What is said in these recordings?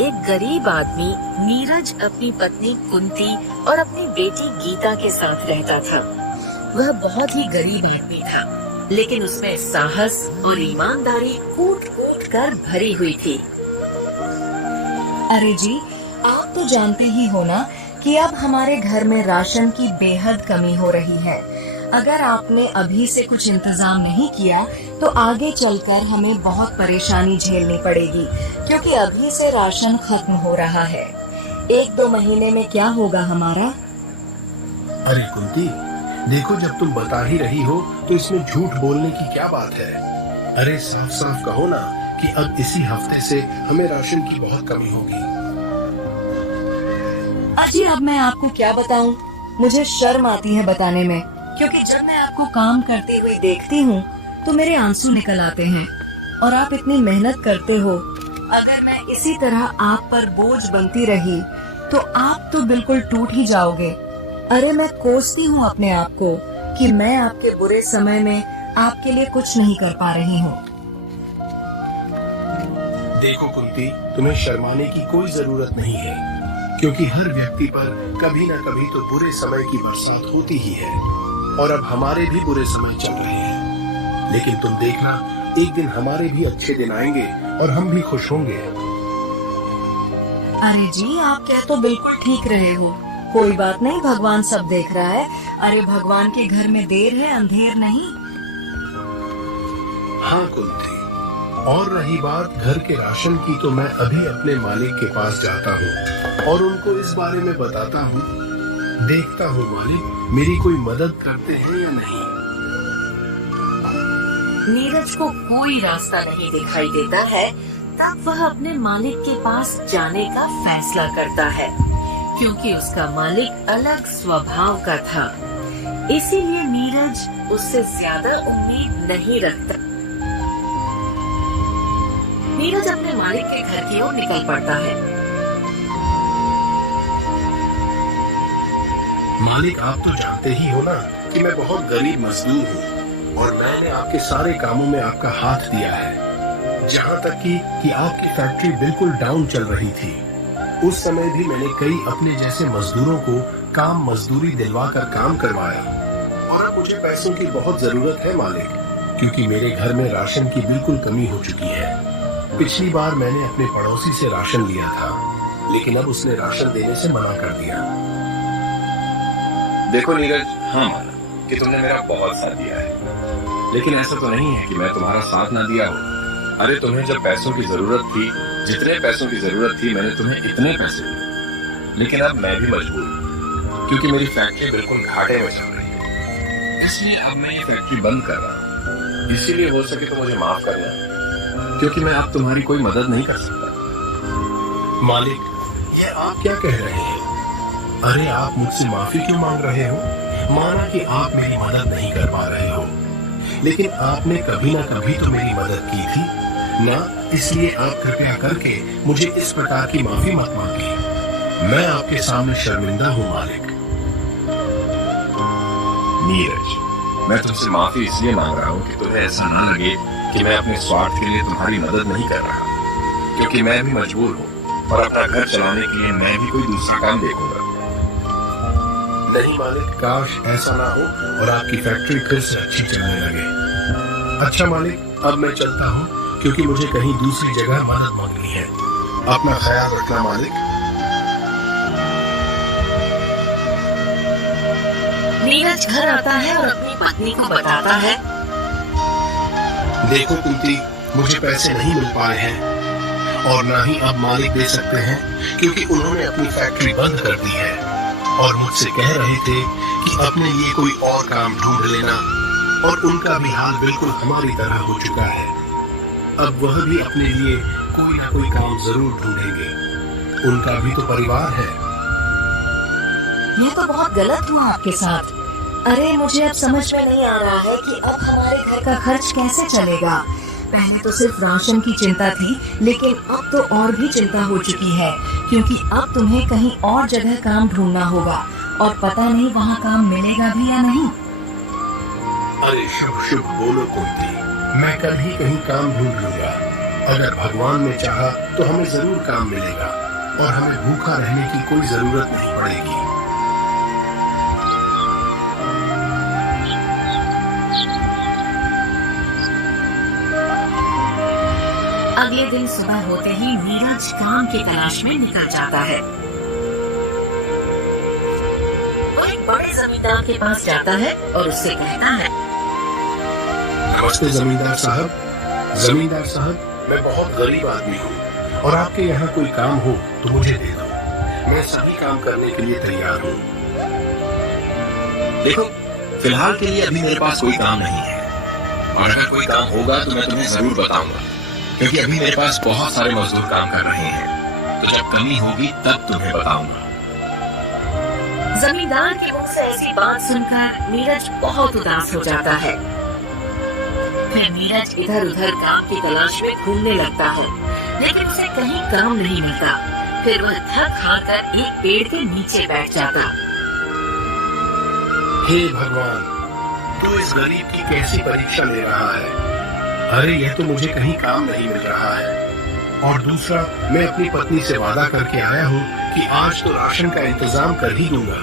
एक गरीब आदमी नीरज अपनी पत्नी कुंती और अपनी बेटी गीता के साथ रहता था। वह बहुत ही गरीब आदमी था, लेकिन उसमें साहस और ईमानदारी कूट कूट कर भरी हुई थी। अरे जी, आप तो जानते ही हो ना कि अब हमारे घर में राशन की बेहद कमी हो रही है। अगर आपने अभी से कुछ इंतजाम नहीं किया तो आगे चलकर हमें बहुत परेशानी झेलनी पड़ेगी, क्योंकि अभी से राशन खत्म हो रहा है। 1-2 महीने में क्या होगा हमारा? अरे कुंती, देखो जब तुम बता ही रही हो तो इसमें झूठ बोलने की क्या बात है। अरे साफ साफ कहो ना कि अब इसी हफ्ते से हमें राशन की बहुत कमी होगी। अजी, अब मैं आपको क्या बताऊं? मुझे शर्म आती है बताने में, क्योंकि जब मैं आपको काम करते हुए देखती हूँ तो मेरे आंसू निकल आते हैं। और आप इतनी मेहनत करते हो, अगर मैं इसी तरह आप पर बोझ बनती रही तो आप तो बिल्कुल टूट ही जाओगे। अरे मैं कोसती हूँ अपने आप को कि मैं आपके बुरे समय में आपके लिए कुछ नहीं कर पा रही हूँ। देखो कुंती, तुम्हें शर्माने की कोई जरूरत नहीं है, क्योंकि हर व्यक्ति पर कभी न कभी तो बुरे समय की बरसात होती ही है। और अब हमारे भी बुरे समय चल रहे हैं, लेकिन तुम देखना, एक दिन हमारे भी अच्छे दिन आएंगे और हम भी खुश होंगे। अरे जी, आप कह तो बिल्कुल ठीक रहे हो। कोई बात नहीं, भगवान सब देख रहा है। अरे भगवान के घर में देर है, अंधेर नहीं। हाँ कुंती, और रही बात घर के राशन की, तो मैं अभी अपने मालिक के पास जाता हूँ और उनको इस बारे में बताता हूँ। देखता हूँ मालिक मेरी कोई मदद करते हैं या नहीं। नीरज को कोई रास्ता नहीं दिखाई देता है, तब वह अपने मालिक के पास जाने का फैसला करता है, क्योंकि उसका मालिक अलग स्वभाव का था। इसीलिए नीरज उससे ज्यादा उम्मीद नहीं रखता। नीरज अपने मालिक के घर की ओर निकल पड़ता है। मालिक, आप तो जानते ही हो ना कि मैं बहुत गरीब मजदूर हूँ और मैंने आपके सारे कामों में आपका हाथ दिया है। जहाँ तक कि आपकी फैक्ट्री बिल्कुल डाउन चल रही थी, उस समय भी मैंने कई अपने जैसे मजदूरों को काम मजदूरी दिलवाकर काम करवाया। और अब मुझे पैसों की बहुत जरूरत है मालिक, क्योंकि मेरे घर में राशन की बिल्कुल कमी हो चुकी है। पिछली बार मैंने अपने पड़ोसी से राशन लिया था, लेकिन अब उसने राशन देने से मना कर दिया। देखो नीरज, हाँ माना कि तुमने मेरा बहुत साथ दिया है, लेकिन ऐसा तो नहीं है कि मैं तुम्हारा साथ ना दिया हो। अरे तुम्हें जब पैसों की जरूरत थी, जितने पैसों की जरूरत थी, मैंने तुम्हें इतने पैसे दिए। लेकिन अब मैं भी मजबूर हूँ, क्योंकि मेरी फैक्ट्री बिल्कुल घाटे में चल रही है। इसलिए अब मैं ये फैक्ट्री बंद कर रहा हूँ। इसीलिए हो सके तो मुझे माफ करना, क्योंकि मैं अब तुम्हारी कोई मदद नहीं कर सकता। मालिक, ये आप क्या कह रहे हैं? अरे आप मुझसे माफी क्यों मांग रहे हो? माना कि आप मेरी मदद नहीं कर पा रहे हो, लेकिन आपने कभी ना कभी तो मेरी मदद की थी ना, इसलिए आप कृपया करके मुझे इस प्रकार की माफी मत मांगिए। मैं आपके सामने शर्मिंदा हूँ मालिक। नीरज, मैं तुमसे माफी इसलिए मांग रहा हूँ कि तुम्हें ऐसा ना लगे कि मैं अपने स्वार्थ के लिए तुम्हारी मदद नहीं कर रहा, क्योंकि मैं भी मजबूर हूँ और अपना घर चलाने के लिए मैं भी कोई दूसरा काम देखूंगा। नहीं मालिक, काश ऐसा ना हो और आपकी फैक्ट्री फिर से अच्छी चलने लगे। अच्छा मालिक, अब मैं चलता हूँ, क्योंकि मुझे कहीं दूसरी जगह मदद मांगनी है। अपना ख्याल रखना मालिक। नीरज घर आता है और अपनी पत्नी को बताता है, देखो कुंती, मुझे पैसे नहीं मिल पाए हैं और ना ही अब मालिक दे सकते हैं, क्योंकि उन्होंने अपनी फैक्ट्री बंद कर दी है और मुझसे कह रहे थे कि अपने लिए कोई और काम ढूंढ लेना। और उनका भी हाल बिल्कुल हमारी तरह हो चुका है। अब वह भी अपने लिए कोई ना कोई काम जरूर ढूंढेंगे। उनका भी तो परिवार है। ये तो बहुत गलत हुआ आपके साथ। अरे मुझे अब समझ में नहीं आ रहा है कि अब हमारे घर का खर्च कैसे चलेगा। पहले तो सिर्फ राशन की चिंता थी, लेकिन अब तो और भी चिंता हो चुकी है, क्योंकि अब तुम्हें कहीं और जगह काम ढूंढना होगा और पता नहीं वहाँ काम मिलेगा भी या नहीं। अरे शुभ शुभ बोलो कुंती, मैं कल ही कहीं काम ढूंढ लूंगा। अगर भगवान ने चाहा तो हमें जरूर काम मिलेगा और हमें भूखा रहने की कोई जरूरत नहीं पड़ेगी। अगले दिन सुबह होते ही नीरज काम की तलाश में निकल जाता है। वो एक बड़े जमींदार के पास जाता है और उससे कहता है, नमस्ते जमींदार साहब। जमींदार साहब, मैं बहुत गरीब आदमी हूँ और आपके यहाँ कोई काम हो तो मुझे दे दो। मैं सभी काम करने के लिए तैयार हूँ। देखो, फिलहाल के लिए अभी मेरे पास कोई काम नहीं है, और अगर कोई काम होगा तो मैं तुम्हें जरूर बताऊंगा, क्योंकि अभी मेरे पास बहुत सारे मजदूर काम कर रहे हैं। तो जब कमी होगी तब तुम्हें बताऊंगा। जमींदार के मुंह से ऐसी बात सुनकर नीरज बहुत उदास हो जाता है। फिर नीरज इधर उधर काम की तलाश में घूमने लगता है, लेकिन उसे कहीं काम नहीं मिलता। फिर वह थक हार कर एक पेड़ के नीचे बैठ जाता। हे भगवान, तू इस गरीब की कैसी परीक्षा ले रहा है? अरे यह तो मुझे कहीं काम नहीं मिल रहा है, और दूसरा मैं अपनी पत्नी से वादा करके आया हूँ कि आज तो राशन का इंतजाम कर ही दूंगा,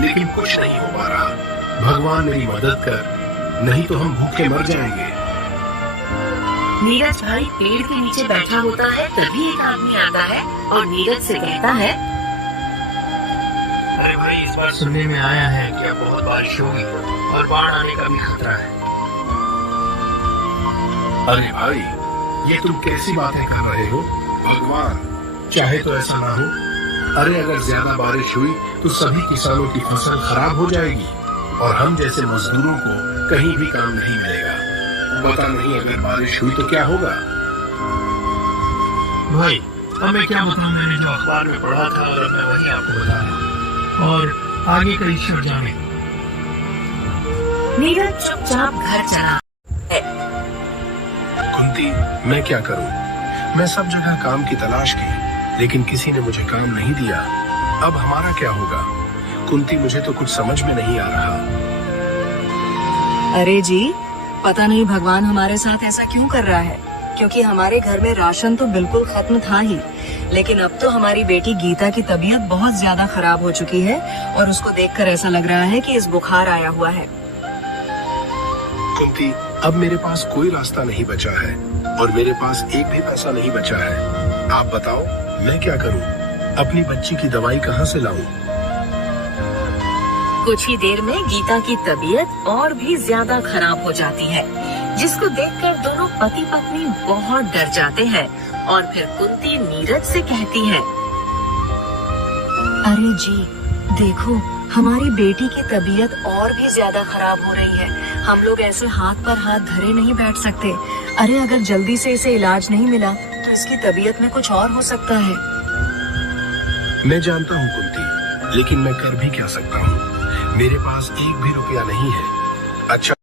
लेकिन कुछ नहीं हो पा रहा। भगवान मेरी मदद कर, नहीं तो हम भूखे मर जाएंगे। नीरज भाई पेड़ के नीचे बैठा होता है, तभी एक आदमी आता है और नीरज से कहता है, अरे भाई, इस बार सुनने में आया है कि अब बहुत बारिश होगी और बाढ़ आने का भी खतरा है। अरे भाई, ये तुम कैसी बातें कर रहे हो? भगवान चाहे तो ऐसा ना हो। अरे अगर ज्यादा बारिश हुई तो सभी किसानों की फसल खराब हो जाएगी और हम जैसे मजदूरों को कहीं भी काम नहीं मिलेगा। पता नहीं अगर बारिश हुई तो क्या होगा। भाई, अब मैं क्या बताऊं? मैंने जो अखबार में पढ़ा था और मैं वही आपको बता रहा हूं, और आगे का ईश्वर जाने। नीरज चुपचाप घर चला। कुंती, मैं क्या करूं? मैं सब जगह काम की तलाश की, लेकिन किसी ने मुझे काम नहीं दिया। अब हमारा क्या होगा? कुंती, मुझे तो कुछ समझ में नहीं आ रहा। अरे जी, पता नहीं भगवान हमारे साथ ऐसा क्यों कर रहा है, क्योंकि हमारे घर में राशन तो बिल्कुल खत्म था ही, लेकिन अब तो हमारी बेटी गीता की तबीयत बहुत ज्यादा खराब हो चुकी है और उसको देखकर ऐसा लग रहा है कि इस बुखार आया हुआ है। कुंती, अब मेरे पास कोई रास्ता नहीं बचा है और मेरे पास एक भी पैसा नहीं बचा है। आप बताओ, मैं क्या करूं? अपनी बच्ची की दवाई कहां से लाऊं? कुछ ही देर में गीता की तबीयत और भी ज्यादा खराब हो जाती है, जिसको देखकर दोनों पति पत्नी बहुत डर जाते हैं। और फिर कुंती नीरज से कहती है, अरे जी, देखो, हमारी बेटी की तबीयत और भी ज्यादा खराब हो रही है। हम लोग ऐसे हाथ पर हाथ धरे नहीं बैठ सकते। अरे अगर जल्दी से इसे इलाज नहीं मिला तो इसकी तबीयत में कुछ और हो सकता है। मैं जानता हूं कुंती, लेकिन मैं कर भी क्या सकता हूं? मेरे पास एक भी रुपया नहीं है। अच्छा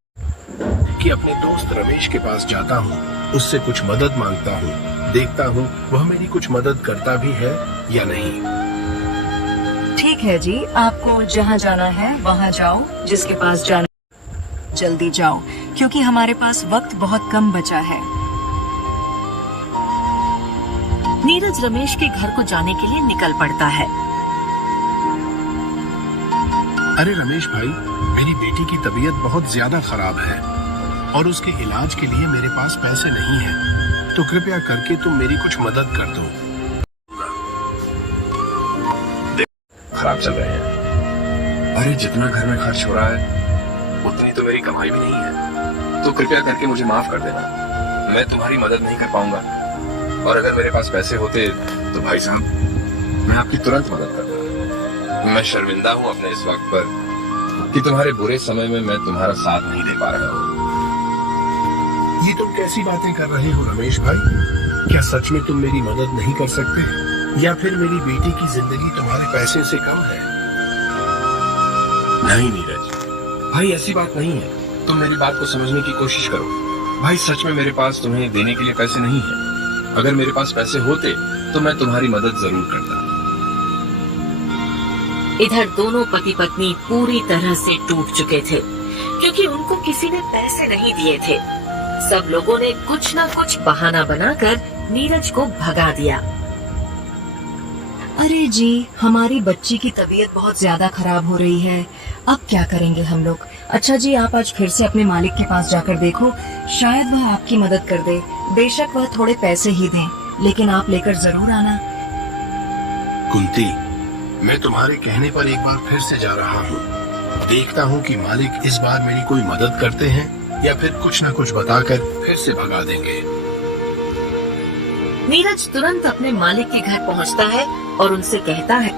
कि अपने दोस्त रमेश के पास जाता हूँ, उससे कुछ मदद मांगता हूँ, देखता हूँ वह मेरी कुछ मदद करता भी है या नहीं। ठीक है जी, आपको जहाँ जाना है वहाँ जाओ, जिसके पास जाना जल्दी जाओ, क्योंकि हमारे पास वक्त बहुत कम बचा है। नीरज रमेश के घर को जाने के लिए निकल पड़ता है। अरे रमेश भाई, मेरी बेटी की तबीयत बहुत ज्यादा खराब है और उसके इलाज के लिए मेरे पास पैसे नहीं है, तो कृपया करके तुम मेरी कुछ मदद कर दो। खराब चल रहे हैं। अरे जितना घर में खर्च हो रहा है उतनी तो मेरी कमाई भी नहीं है, तो कृपया करके मुझे माफ कर देना। मैं तुम्हारी मदद नहीं कर पाऊंगा, और अगर मेरे पास पैसे होते तो भाई साहब मैं आपकी तुरंत मदद करता। मैं शर्मिंदा हूँ अपने इस वक्त पर कि तुम्हारे बुरे समय में मैं तुम्हारा साथ नहीं दे पा रहा हूँ। ये तुम कैसी बातें कर रहे हो रमेश भाई? क्या सच में तुम मेरी मदद नहीं कर सकते, या फिर मेरी बेटी की जिंदगी तुम्हारे पैसे से कम है? नहीं नीरज भाई, ऐसी बात नहीं है। तुम मेरी बात को समझने की कोशिश करो। भाई सच में मेरे पास तुम्हें देने के लिए पैसे नहीं है। अगर मेरे पास पैसे होते तो मैं तुम्हारी मदद जरूर करता। इधर दोनों पति पत्नी पूरी तरह से टूट चुके थे, क्योंकि उनको किसी ने पैसे नहीं दिए थे। सब लोगों ने कुछ न कुछ बहाना बनाकर नीरज को भगा दिया। अरे जी, हमारी बच्ची की तबीयत बहुत ज्यादा खराब हो रही है। अब क्या करेंगे हम लोग? अच्छा जी, आप आज फिर से अपने मालिक के पास जाकर देखो, शायद वह आपकी मदद कर दे। बेशक वह थोड़े पैसे ही दें, लेकिन आप लेकर जरूर आना। कुंती, मैं तुम्हारे कहने पर एक बार फिर से जा रहा हूँ। देखता हूँ कि मालिक इस बार मेरी कोई मदद करते हैं या फिर कुछ न कुछ बताकर फिर से भगा देंगे। नीरज तुरंत अपने मालिक के घर पहुंचता है और उनसे कहता है,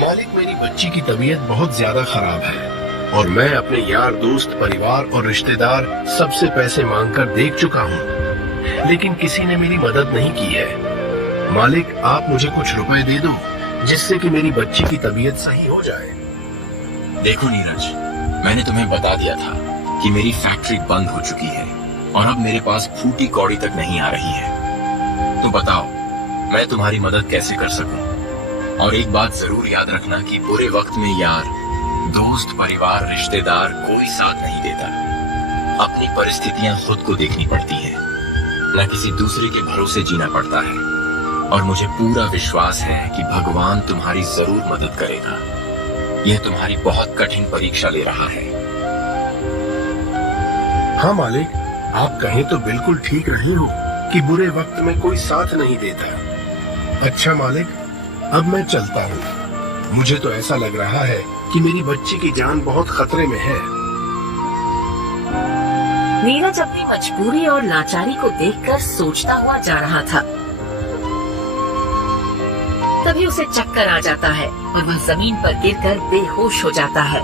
मालिक, मेरी बच्ची की तबीयत बहुत ज्यादा खराब है और मैं अपने यार दोस्त, परिवार और रिश्तेदार सबसे पैसे मांगकर देख चुका हूँ, लेकिन किसी ने मेरी मदद नहीं की है। मालिक, आप मुझे कुछ रुपए दे दो जिससे कि मेरी बच्ची की तबीयत सही हो जाए। देखो नीरज, मैंने तुम्हें बता दिया था कि मेरी फैक्ट्री बंद हो चुकी है और अब मेरे पास फूटी कौड़ी तक नहीं आ रही है। तो बताओ, मैं तुम्हारी मदद कैसे कर सकूं? और एक बात जरूर याद रखना कि बुरे वक्त में यार, दोस्त, परिवार, रिश्तेदार कोई साथ नहीं देता। अपनी परिस्थितियां खुद को देखनी पड़ती है, न किसी दूसरे के भरोसे जीना पड़ता है। और मुझे पूरा विश्वास है कि भगवान तुम्हारी जरूर मदद करेगा। यह तुम्हारी बहुत कठिन परीक्षा ले रहा है। हाँ मालिक, आप कहें तो बिल्कुल ठीक रहे हो कि बुरे वक्त में कोई साथ नहीं देता। अच्छा मालिक, अब मैं चलता हूँ। मुझे तो ऐसा लग रहा है कि मेरी बच्ची की जान बहुत खतरे में है। नीरज अपनी मजबूरी और लाचारी को देखकर सोचता हुआ जा रहा था। तभी उसे चक्कर आ जाता है और वह जमीन पर गिरकर बेहोश हो जाता है।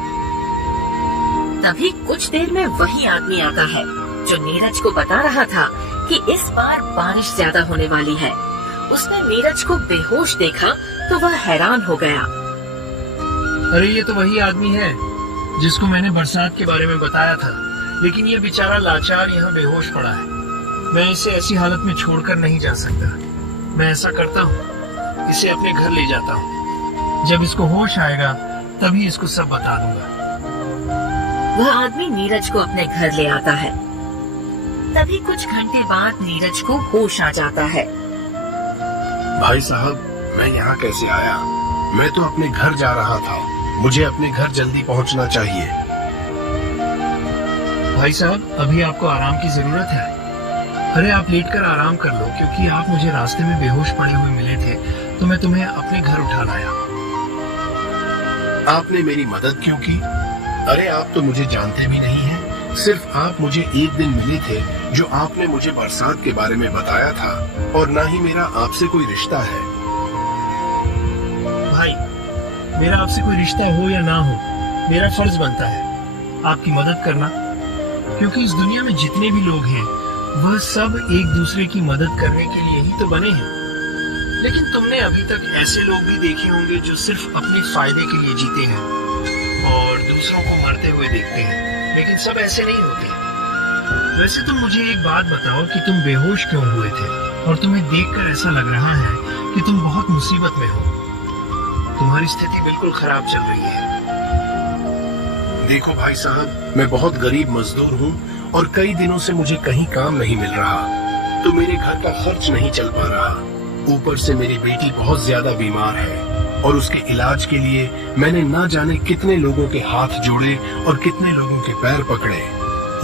तभी कुछ देर में वही आदमी आता है जो नीरज को बता रहा था कि इस बार बारिश ज्यादा होने वाली है। उसने नीरज को बेहोश देखा तो वह हैरान हो गया। अरे ये तो वही आदमी है जिसको मैंने बरसात के बारे में बताया था, लेकिन ये बेचारा लाचार यहाँ बेहोश पड़ा है। मैं इसे ऐसी हालत में छोड़कर नहीं जा सकता। मैं ऐसा करता हूँ, इसे अपने घर ले जाता हूँ। जब इसको होश आएगा तभी इसको सब बता दूंगा। वह आदमी नीरज को अपने घर ले आता है। तभी कुछ घंटे बाद नीरज को होश आ जाता है। भाई साहब, मैं यहाँ कैसे आया? मैं तो अपने घर जा रहा था। मुझे अपने घर जल्दी पहुँचना चाहिए। भाई साहब, अभी आपको आराम की जरूरत है। अरे आप लेटकर आराम कर लो, क्योंकि आप मुझे रास्ते में बेहोश पड़े हुए मिले थे तो मैं तुम्हें अपने घर उठा लाया। आपने मेरी मदद क्यों की? अरे आप तो मुझे जानते भी नहीं हैं। सिर्फ आप मुझे एक दिन मिले थे जो आपने मुझे बरसात के बारे में बताया था, और ना ही मेरा आपसे कोई रिश्ता है। भाई, मेरा आपसे कोई रिश्ता हो या ना हो, मेरा फर्ज बनता है आपकी मदद करना, क्योंकि इस दुनिया में जितने भी लोग हैं वह सब एक दूसरे की मदद करने के लिए ही तो बने हैं। लेकिन तुमने अभी तक ऐसे लोग भी देखे होंगे जो सिर्फ अपने फायदे के लिए जीते हैं और दूसरों को मरते हुए देखते हैं, लेकिन सब ऐसे नहीं होते। वैसे तुम मुझे एक बात बताओ कि तुम बेहोश क्यों हुए थे, और तुम्हें देखकर ऐसा लग रहा है कि तुम बहुत मुसीबत में हो। तुम्हारी स्थिति बिल्कुल खराब चल रही है। देखो भाई साहब, मैं बहुत गरीब मजदूर हूँ और कई दिनों से मुझे कहीं काम नहीं मिल रहा, तो मेरे घर का खर्च नहीं चल पा रहा। ऊपर से मेरी बेटी बहुत ज्यादा बीमार है और उसके इलाज के लिए मैंने ना जाने कितने लोगों के हाथ जोड़े और कितने लोगों के पैर पकड़े,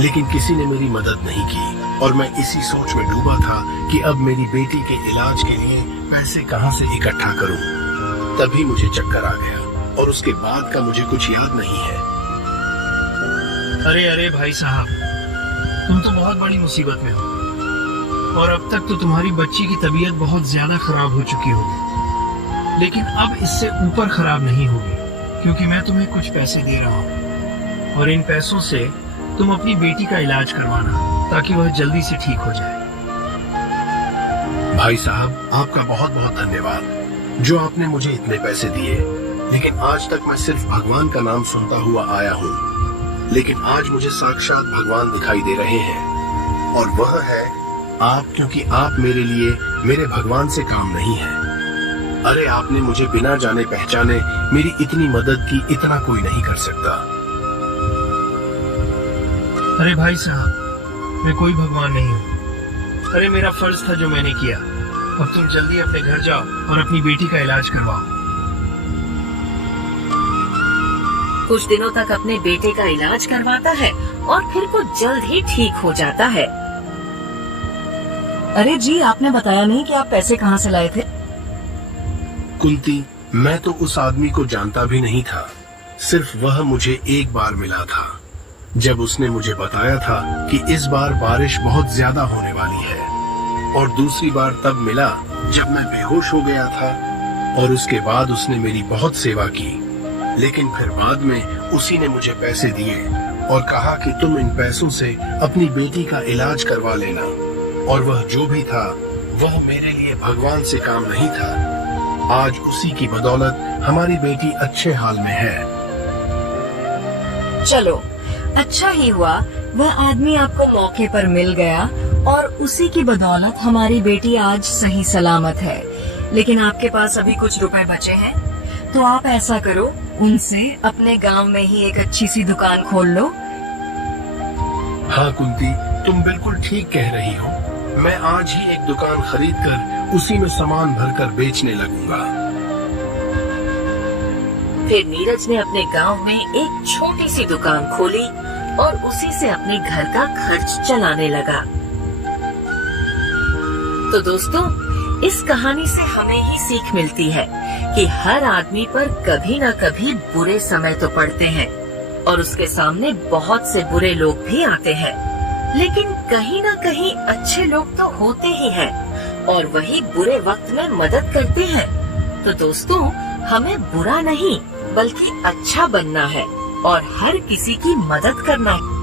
लेकिन किसी ने मेरी मदद नहीं की। और मैं इसी सोच में डूबा था कि अब मेरी बेटी के इलाज के लिए पैसे कहाँ से इकट्ठा करूं। तभी मुझे चक्कर आ गया और उसके बाद का मुझे कुछ याद नहीं है। अरे अरे भाई साहब, तुम तो बहुत बड़ी मुसीबत में हो, और अब तक तो तुम्हारी बच्ची की तबीयत बहुत ज्यादा खराब हो चुकी होगी, लेकिन अब इससे ऊपर खराब नहीं होगी, क्योंकि मैं तुम्हें कुछ पैसे दे रहा हूँ और इन पैसों से तुम अपनी बेटी का इलाज करवाना, ताकि वह जल्दी से ठीक हो जाए। भाई साहब, आपका बहुत बहुत धन्यवाद जो आपने मुझे इतने पैसे दिए, लेकिन आज तक मैं सिर्फ भगवान का नाम सुनता हुआ आया हूँ, लेकिन आज मुझे साक्षात भगवान दिखाई दे रहे हैं, और वह है आप, क्योंकि आप मेरे लिए मेरे भगवान से काम नहीं है। अरे आपने मुझे बिना जाने पहचाने मेरी इतनी मदद की, इतना कोई नहीं कर सकता। अरे भाई साहब, मैं कोई भगवान नहीं हूँ, अरे मेरा फर्ज था जो मैंने किया। अब तुम जल्दी अपने घर जाओ और अपनी बेटी का इलाज करवाओ। कुछ दिनों तक अपने बेटे का इलाज करवाता है और फिर वो जल्द ही ठीक हो जाता है। अरे जी, आपने बताया नहीं कि आप पैसे कहाँ से लाए थे? कुंती, मैं तो उस आदमी को जानता भी नहीं था। सिर्फ वह मुझे एक बार मिला था, जब उसने मुझे बताया था कि इस बार बारिश बहुत ज्यादा होने वाली है, और दूसरी बार तब मिला जब मैं बेहोश हो गया था। और उसके बाद उसने मेरी बहुत सेवा की, लेकिन फिर बाद में उसी ने मुझे पैसे दिए और कहा कि तुम इन पैसों से अपनी बेटी का इलाज करवा लेना। और वह जो भी था वह मेरे लिए भगवान से काम नहीं था। आज उसी की बदौलत हमारी बेटी अच्छे हाल में है। चलो, अच्छा ही हुआ वह आदमी आपको मौके पर मिल गया और उसी की बदौलत हमारी बेटी आज सही सलामत है। लेकिन आपके पास अभी कुछ रुपए बचे हैं, तो आप ऐसा करो, उनसे अपने गांव में ही एक अच्छी सी दुकान खोल लो। हाँ कुंती, तुम बिल्कुल ठीक कह रही हो। मैं आज ही एक दुकान खरीदकर उसी में सामान भरकर बेचने लगूंगा। फिर नीरज ने अपने गांव में एक छोटी सी दुकान खोली और उसी से अपने घर का खर्च चलाने लगा। तो दोस्तों, इस कहानी से हमें ही सीख मिलती है कि हर आदमी पर कभी न कभी बुरे समय तो पड़ते हैं और उसके सामने बहुत से बुरे लोग भी आते हैं, लेकिन कहीं न कहीं अच्छे लोग तो होते ही हैं और वही बुरे वक्त में मदद करते हैं। तो दोस्तों, हमें बुरा नहीं बल्कि अच्छा बनना है और हर किसी की मदद करना है।